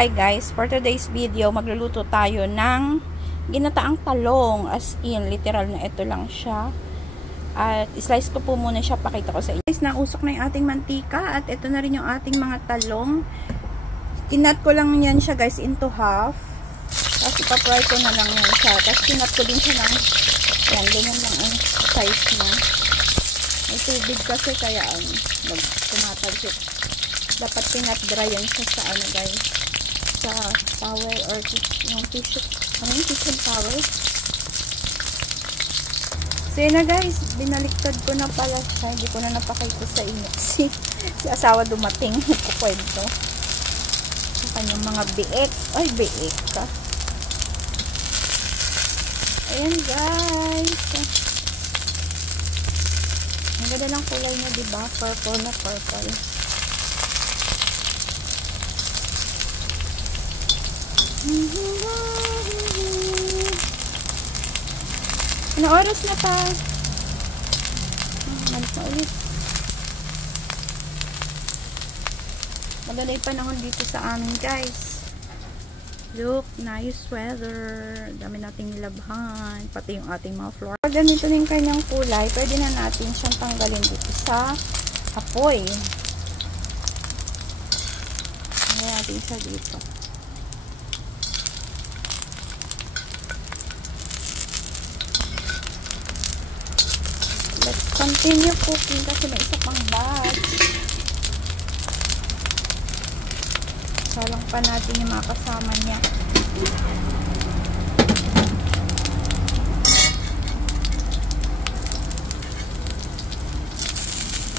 Hi guys, for today's video, magluluto tayo ng ginataang talong, as in, literal na ito lang siya. At slice ko po muna siya, pakita ko sa inyo. Guys, nausok na yung ating mantika at ito na rin yung ating mga talong. Kinat ko lang yan siya guys into half. Tapos ipapry ko na lang yan siya. Tapos kinat ko din siya ng, yan, ganyan lang ang size niya. May tubig kasi kaya tumatalsik. Dapat kinat dry yan siya sa ano guys, sa towel or yung tissue, tissue towel. So yun na guys, binaliktad ko na pala siya, hindi ko na napakita sa inyo kasi si asawa dumating, kukwento sa kanyang mga biik. Ay, biik ka. Ayan guys, ang ganda ng kulay niya, diba? Purple na purple. Ano oras na pa? Malis na ulit. Maganda yung panahon dito sa amin guys. Look, nice weather. Dami nating nilabhan. Pati yung ating mga floor. Pag ganito na yung kanyang kulay, pwede na natin siyang tanggalin dito sa apoy. Ayan natin siya dito. Let's continue cooking kasi may isa pang batch. Salang pa natin yung mga kasama niya.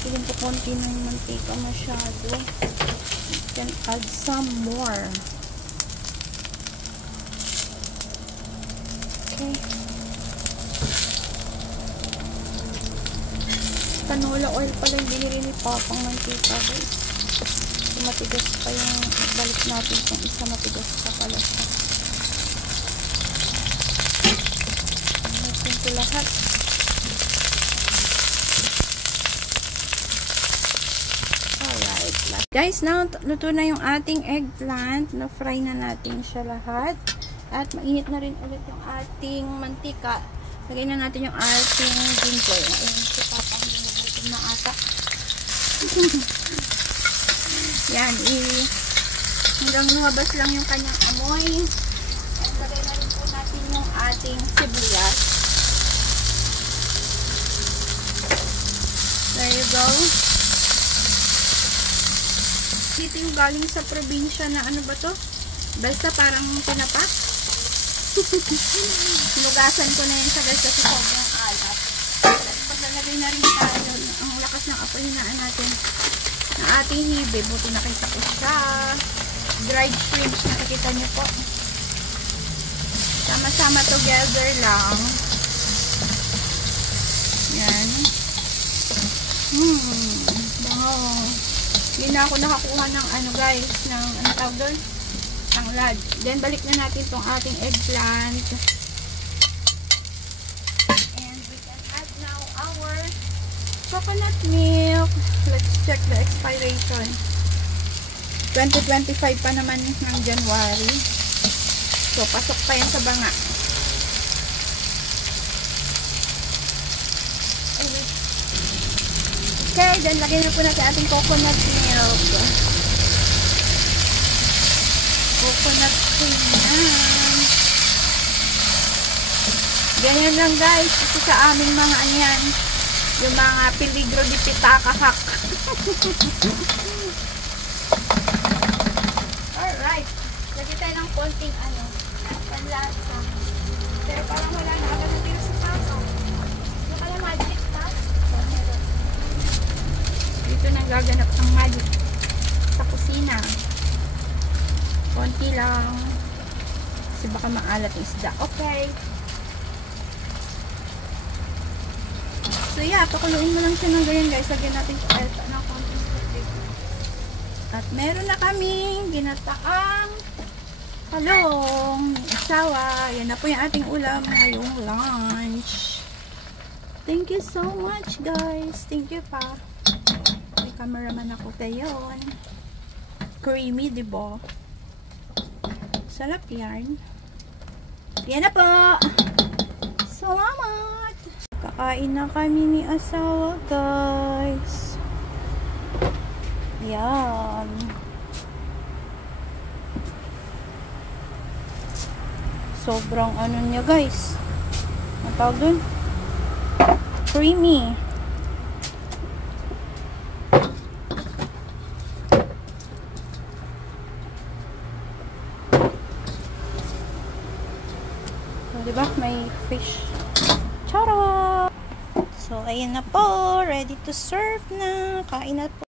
Feeling ko konti na yung mantika masyado. You can add some more. Okay. Canola oil pala yung binili ni Papang mantika guys. Matigas pa yung balik natin kung isa, matigas pa pala siya. Natin ito lahat. Alright. Guys, now luto na yung ating eggplant. Na-fry na natin siya lahat. At mainit na rin ulit yung ating mantika. Lagay na natin yung ating ginger. Ayan, si Papang ginugutom na ata. Yan, hanggang lumabas lang yung kanyang amoy. And lagay na rin po natin yung ating sibuyas. There you go. Dito yung galing sa probinsya na ano ba to? Basta parang tinapa. Hinugasan ko na yun sa guys kasi sobrang alat. Paglalagay na rin tayo. Ang lakas ng apoy, hinaan natin ang ating hibe. Buti nakita ko siya. Dried shrimp, nakikita niyo po. Sama-sama together lang. Yan. Bango. Hindi na ako nakakuha ng ano guys, ng ano tawag doon? Tanglad. Then balik na natin itong ating eggplant. And we can add now our coconut milk. Let's check the expiration. 2025 pa naman ng January. So, pasok pa yan sa banga. Okay, then lagay na po natin ating coconut milk. Coconut cream yan. Ganyan lang guys. Ito sa aming mga anyan. Yung mga peligro di pitakahak. Alright. Lagyan tayo ng konting ano, panlasa. Pero parang wala na agad natira sa pako. Yung kaya magic na. Dito nagaganap ang magic sa kusina. Konti lang. Kasi baka maalat yung isda. Okay. So yeah, pakuluin mo lang siya ng ganyan guys. Lagyan natin siya ng konting tubig. At meron na kaming ginataang talong. Asawa. Yan na po yung ating ulam ngayong lunch. Thank you so much guys. Thank you pa. May cameraman ako tayo. Creamy, diba? Masarap yan. Yan na po. Salamat. Kakain na kami ni asawa, guys. Yan. Sobrang ano niya, guys. Ang tawag dun? Creamy. Diba? May fish. Charot! So, ayan na po. Ready to serve na. Kain na po.